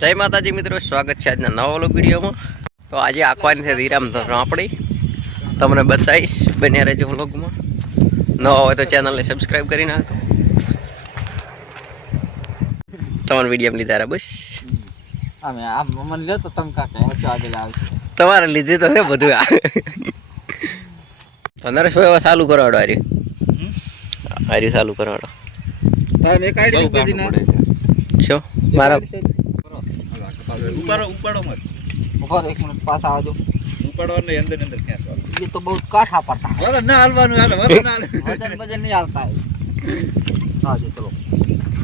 જય માતાજી મિત્રો, સ્વાગત છે આજના નવા વ્લોગ વિડીયોમાં। તો આજે આખવાની છે વિરામ ધોરણ આપણી, તમને બતાવીશ, બન્યા રહેજો વ્લોગમાં। નવા હોય તો ચેનલને સબસ્ક્રાઈબ કરી નાખો। તમારે વિડીયો લીધા બસ અમે આમ મને લ્યો તો તમે કાકા ઓછો આગળ આવશે તમારે લીધે તો છે બધું। નરેશભાઈ હવે ચાલુ કરવાડો, હારી ચાલુ કરવાડો। તમે એક આઈડી કરી ના છો મારા ઉપાડો મત ઉપર એક મિનિટ પાછા આવજો। ઉપાડવાને અંદર અંદર ક્યાં ચાલો એ તો બહુ કાઠા પડતા વગર ના હાલવાનું હાલે વગર ના હાલે વજન વજન નહીં આવતા આવજો ચલો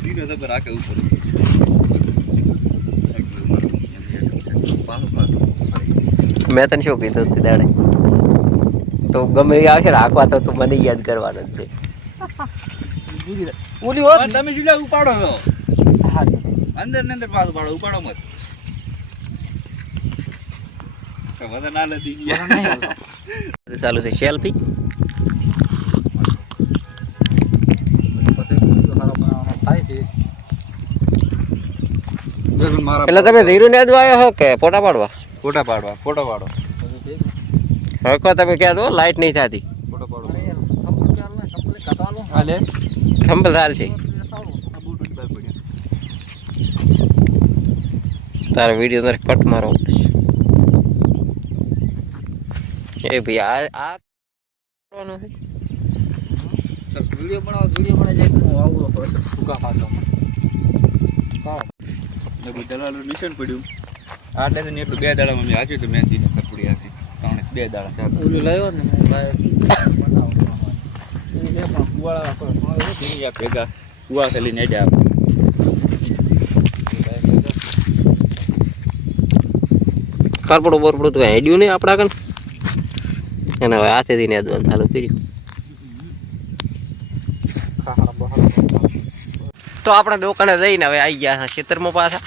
દીનો જબર રાખે ઉપર પાછો પાછો મેં તને શું કીધું તે દાડે તો ગમે એ આવશે રાખવા તો તું મને યાદ કરવાનો જ છે। ઓલી હોત તમે જીલા ઉપાડો છો હા અંદર ને અંદર પાછો પાડો ઉપાડો મત તો વગર ના લે દી વજન નહીં આવતા ચાલુ છે સેલ્ફી। એટલે તમે ધીરું ને આવ્યા હો કે ફોટા પાડવા? ફોટા પાડો હકો તમે ક્યાં દો લાઈટ નહીં થતી, ફોટો પાડો હાલે થંભ હાલ છે તારે વિડીયો અંદર કટ મારો એ ભાઈ આ વિડીયો બનાવી જાય હું આવું પડે સુકા ખાતો ને દલાલનું નિશાન પડ્યું આટલે તો એટલું 2 દાડામાં મેં આચ્યું તો મહેંદી ને કપડી આખી ત્રણે 2 દાડા ચાલે ઓલું લાવ્યો ને ભાઈ બનાવો એને પણ કુવાળા પર દુનિયા ભેગા કુવા ખાલી નેડે આપ કારપડું બોરપડું તો હેડ્યું નહીં આપણા કન એને હવે હાથેથી નેદવાનું ચાલુ કર્યું। તો આપણે દુકાને જઈને હવે આવી ગયા ખેતરમાં પાછા।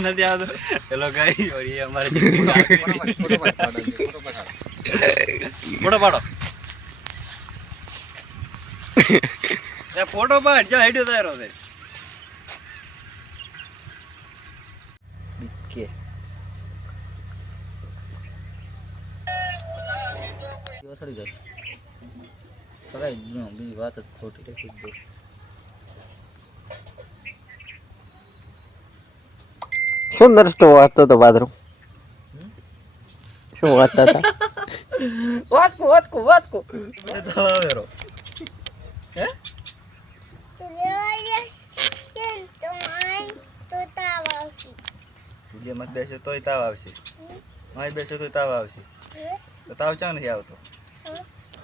નથી આવતો હેલો ગાઈ ઓર ये हमारे ફોટો પાડો એ ફોટો પાડ જો હેડ્યો તારો છે કે જો સરી જાય સરાઈ નો બી વાત જ ખોટી રાખી દો। શું નરસતો વાંચતો હતો પાદરો? શું વાંચતા હતા? વાતકો ધવાવેરો હે તુલિયા મત બેસે તોય તાવ આવશે માય બેસે તોય તાવ આવશે તો તાવ ચા નથી આવતો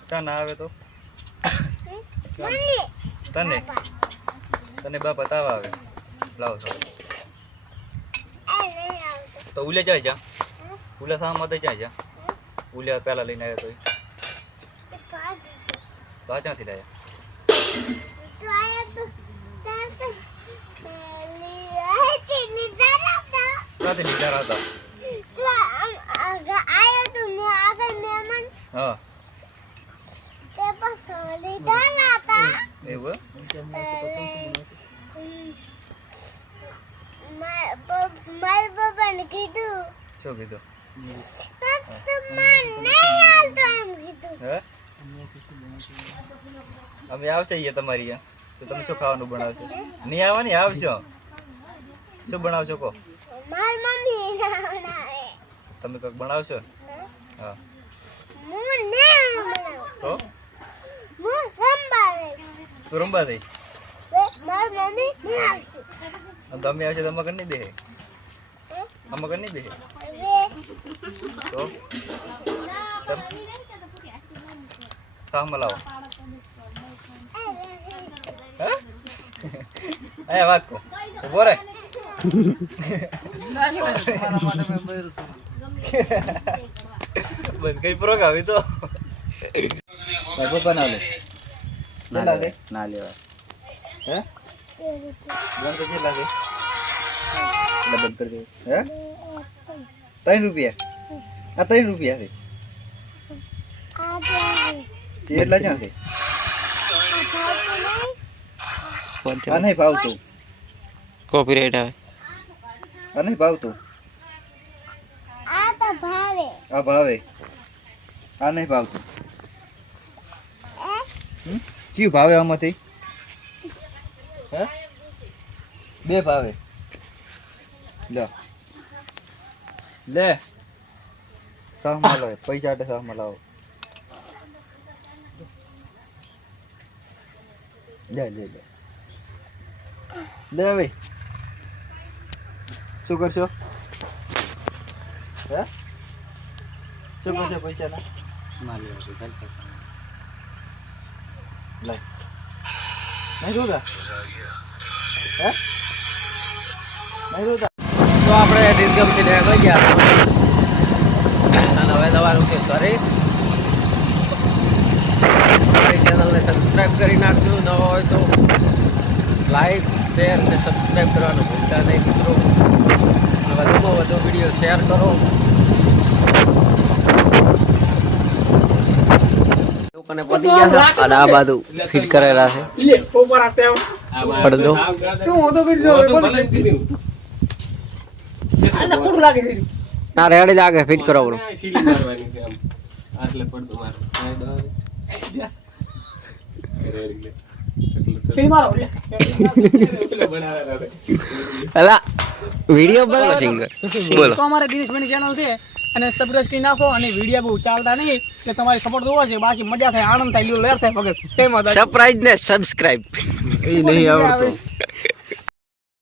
ચા ના આવે તો તને તને બાપા તાવ આવે લાવો તો ઉલે જાય જા ઉલે સા મત જાય જા ઉલે પહેલા લઈને આવ્યો તો આ ચાથી લાયા ક્યાંથી નિધાર હતા હા એવું શું કીધું અમે આવશે અહીંયા તમારી અહીંયા તો તમે શું ખાવાનું બનાવશો? નહીં આવવાની આવશો શું બનાવશો કહો? તમે કંઈક બનાવશો? હા તો તું રમવા દઈ તમે આવશે તો અમે કરી દે અમે કરી દે તો સામે લાવો હે વાત કો ઉભો રે બંધ કઈ પ્રોગ્રામ આવી તો બના લે ના લે ના લેવા હે બંધ તો કેટલા છે એટલે બંધ કરી દે હે 3 રૂપિયા આ 3 રૂપિયા છે કેટલા ક્યાં છે આ નહીં ભાવતું કોપીરાઈટ આવે. આ નહીં ભાવતું. આ ભાવે. આ નહીં ભાવતું. કયું ભાવે આમાંથી? હે? બે ભાવે. લે લે શાહમાં લાવો, પૈસા આટે શાહમાં લાવો. લે લે લે લે હવે શું કરશો? હે શું કરશો પૈસા ના? લે નહીં રોતા? હે નહીં રોતા? તો આપણે દીર્ઘમથી લઈ ગયા અને હવે દવાનું કે કરી અમારી ચેનલને સબસ્ક્રાઈબ કરી નાખજો. નવા હોય તો લાઈક શેર અને સબસ્ક્રાઈબ કરવાનું ભૂલતા નહીં મિત્રો. વધુમાં વધુ વિડીયો શેર કરો. લોકોને પતી ગયા છે અને આ બાજુ ફિટ કરેલા છે પડદો. ના રેડી લાગે ફિટ કરાવવાનું. અલા વિડીયો બનાવો સિંગર બોલો. તો અમારે દિનેશભાઈની ચેનલ છે અને સબસ્ક્રાઇબ કરી નાખો અને વિડીયો બહુ ચાલતા નહીં એટલે તમારી સપોર્ટ જોવો છે. બાકી મજા થાય, આનંદ થાય, લીલો લહેર થાય વગર. સરપ્રાઈઝ ને સબસ્ક્રાઇબ એ નહીં આવડતો.